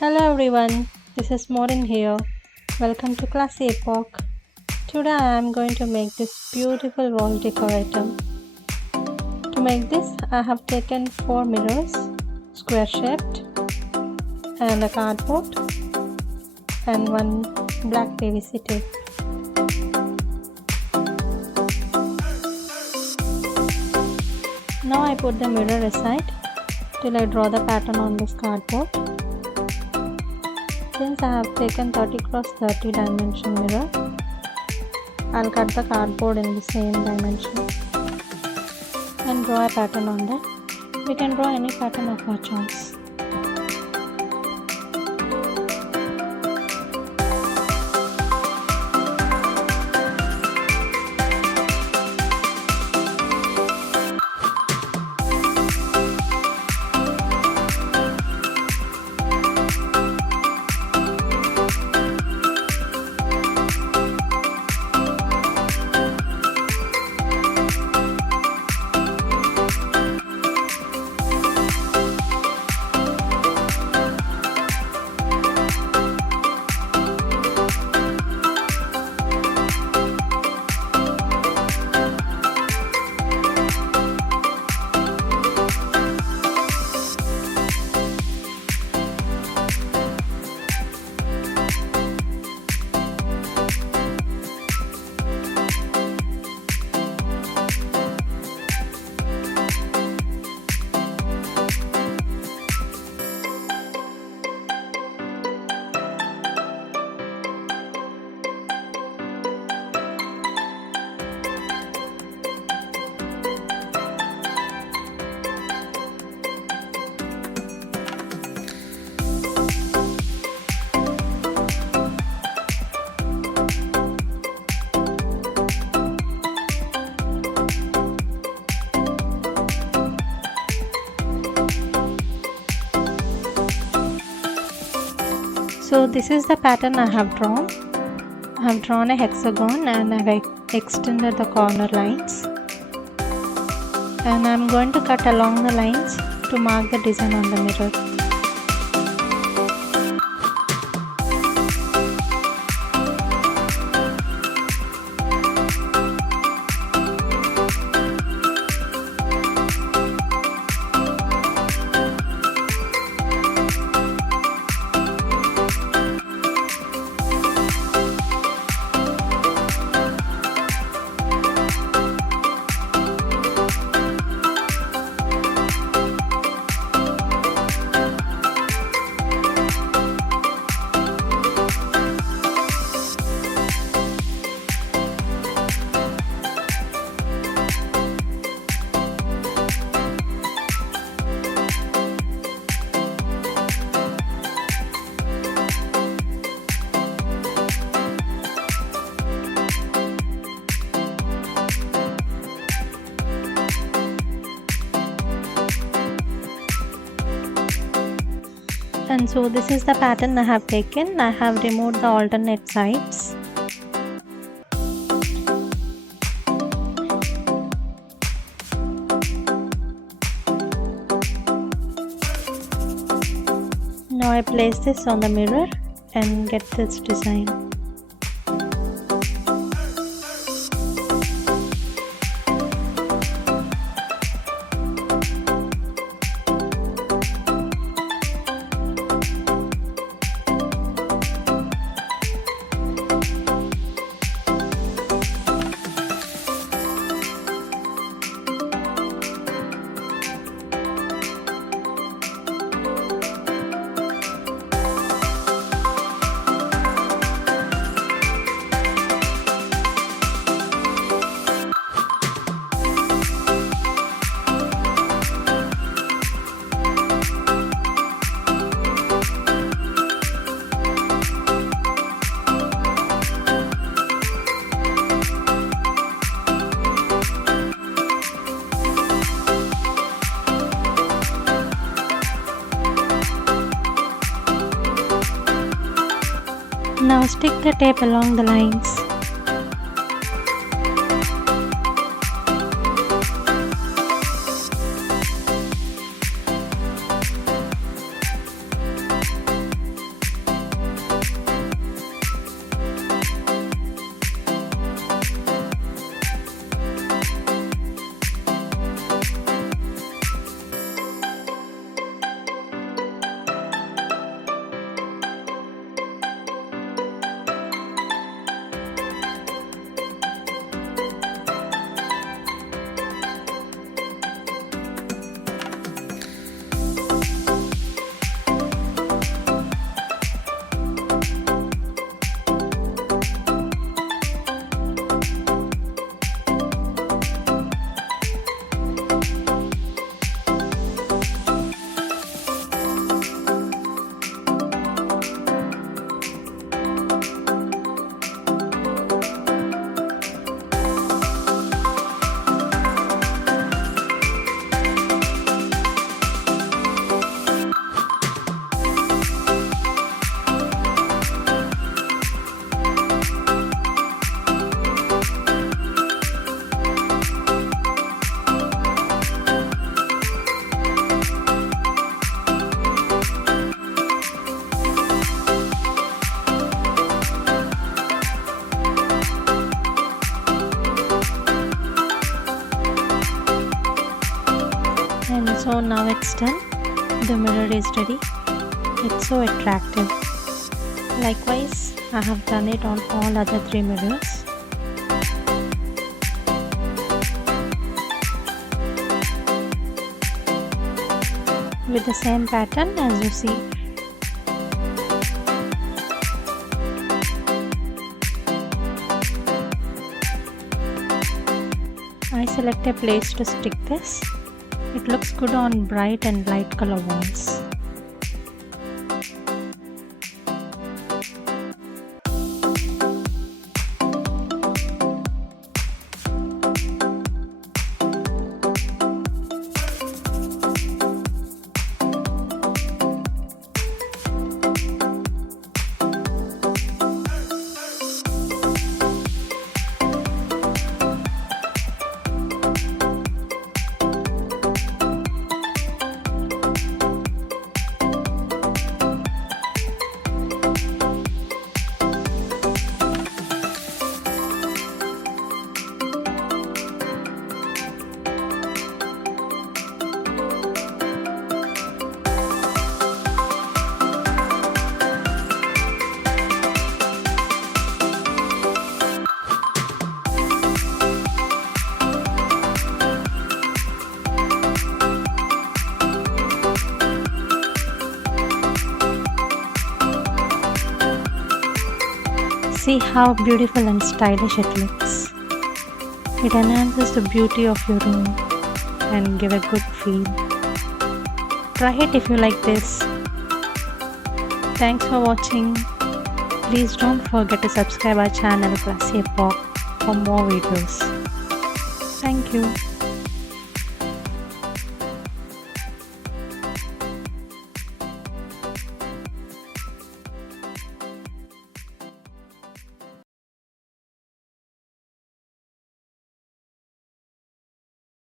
Hello everyone, this is Maureen here. Welcome to Classy Epoch. Today I am going to make this beautiful wall decor item. To make this, I have taken 4 mirrors, square shaped, and a cardboard, and one black PVC tape. Now I put the mirror aside till I draw the pattern on this cardboard. Since I have taken 30 x 30 dimension mirror, I'll cut the cardboard in the same dimension and draw a pattern on that. We can draw any pattern of our choice. So this is the pattern I have drawn. I have drawn a hexagon and I have extended the corner lines. And I am going to cut along the lines to mark the design on the mirror. And so this is the pattern I have taken. I have removed the alternate sides. Now I place this on the mirror and get this design. Now stick the tape along the lines. Now it's done. The mirror is ready. It's so attractive. Likewise, I have done it on all other 3 mirrors. With the same pattern as you see. I select a place to stick this. It looks good on bright and light color walls. See how beautiful and stylish it looks. It enhances the beauty of your room and give a good feel. Try it if you like this. Thanks for watching. Please don't forget to subscribe our channel Classy Epoch for more videos. Thank you.